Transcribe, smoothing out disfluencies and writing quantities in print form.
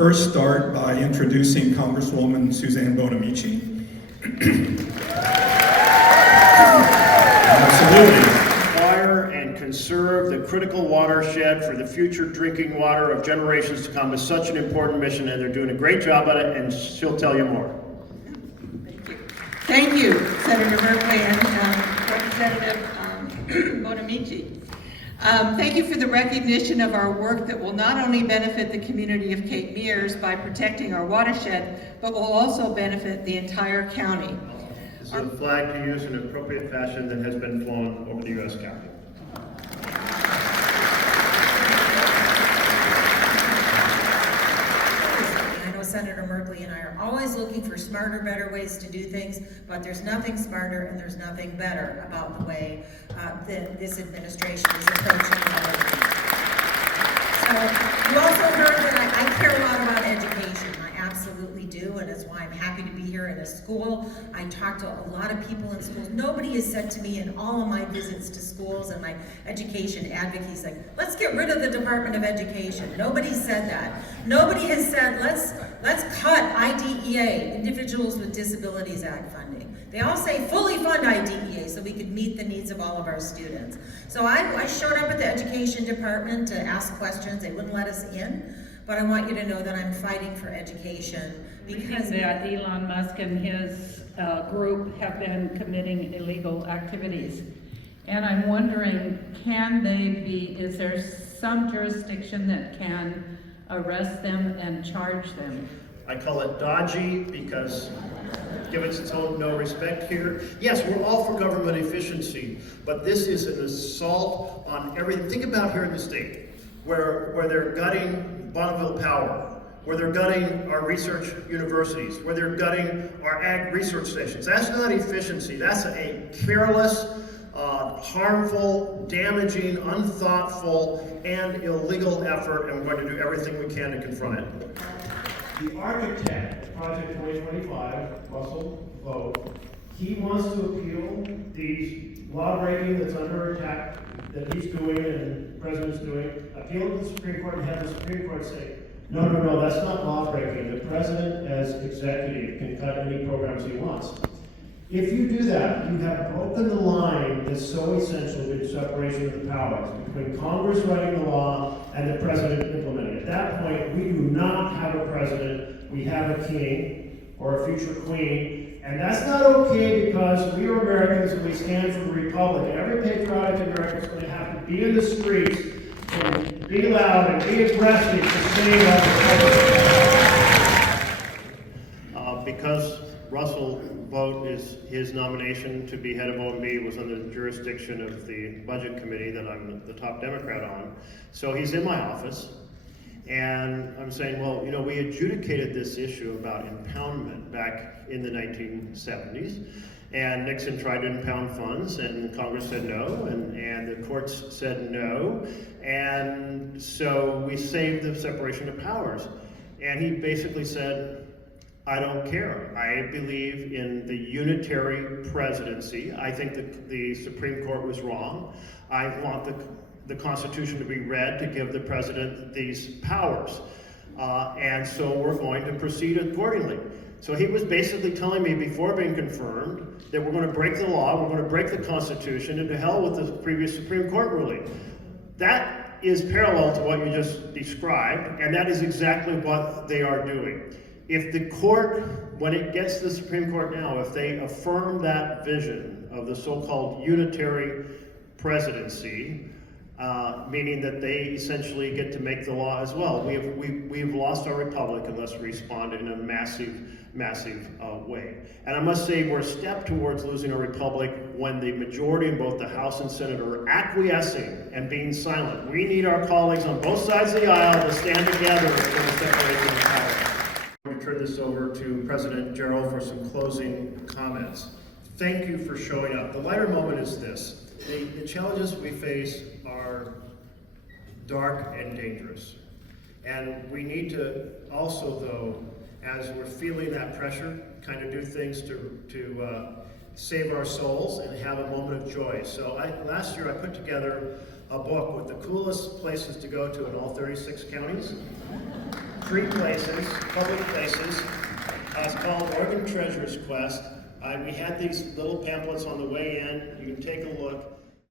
first start by introducing Congresswoman Suzanne Bonamici. Absolutely. And conserve the critical watershed for the future drinking water of generations to come is such an important mission, and they're doing a great job at it, and she'll tell you more. Thank you, Senator Merkley and Representative Bonamici. Thank you for the recognition of our work that will not only benefit the community of Cape Mears by protecting our watershed, but will also benefit the entire county. This is a flag to use in an appropriate fashion that has been flown over the U.S. Capitol. Senator Merkley and I are always looking for smarter, better ways to do things, but there's nothing smarter and there's nothing better about the way this administration is approaching all of things. So you also heard that I care a lot about education. I absolutely do, and that's why I'm happy to be here in a school. I talk to a lot of people in schools. Nobody has said to me in all of my visits to schools and my education advocacy, like, let's get rid of the Department of Education. Nobody said that. Nobody has said, let's cut IDEA, Individuals with Disabilities Act funding. They all say fully fund IDEA so we could meet the needs of all of our students. So I showed up at the education department to ask questions. They wouldn't let us in, but I want you to know that I'm fighting for education because that Elon Musk and his group have been committing illegal activities. And I'm wondering, is there some jurisdiction that can arrest them and charge them? I call it dodgy because give it its own no respect here. Yes, we're all for government efficiency, but this is an assault on everything. Think about here in the state, where they're gutting Bonneville Power, where they're gutting our research universities, where they're gutting our ag research stations. That's not efficiency. That's a careless, harmful, damaging, unthoughtful, and illegal effort, and we're going to do everything we can to confront it. The architect of Project 2025, Russell Vogt, he wants to appeal the lawbreaking that's under attack that he's doing and the president's doing, appeal to the Supreme Court and have the Supreme Court say, no, that's not lawbreaking. The president as executive can cut any programs he wants. If you do that, you have broken the line that's so essential in separation of the powers between Congress writing the law and the president implementing it. At that point, we do not have a president, we have a king or a future queen, and that's not okay because we are Americans and we stand for the republic, and every patriotic American is going to have to be in the streets and be loud and be aggressive to save our republic. Because Russell Vogt his nomination to be head of OMB was under the jurisdiction of the Budget Committee that I'm the top Democrat on. So he's in my office, and I'm saying, well, we adjudicated this issue about impoundment back in the 1970s, and Nixon tried to impound funds, and Congress said no, and the courts said no, and so we saved the separation of powers. And he basically said, I don't care. I believe in the unitary presidency. I think that the Supreme Court was wrong. I want the Constitution to be read to give the president these powers. And so we're going to proceed accordingly. So he was basically telling me before being confirmed that we're going to break the law, we're going to break the Constitution, and to hell with the previous Supreme Court ruling. That is parallel to what you just described, and that is exactly what they are doing. If the court, when it gets to the Supreme Court now, if they affirm that vision of the so-called unitary presidency, meaning that they essentially get to make the law as well, we've lost our republic unless we respond in a massive way. And I must say, we're a step towards losing our republic when the majority in both the House and Senate are acquiescing and being silent. We need our colleagues on both sides of the aisle to stand together for the separation of powers. I'm going to turn this over to President Gerald for some closing comments. Thank you for showing up. The lighter moment is this. The challenges we face are dark and dangerous. And we need to also, though, as we're feeling that pressure, kind of do things to save our souls and have a moment of joy. So last year I put together a book with the coolest places to go to in all 36 counties. 3 places, public places. It's called Oregon Treasurer's Quest. We had these little pamphlets on the way in. You can take a look.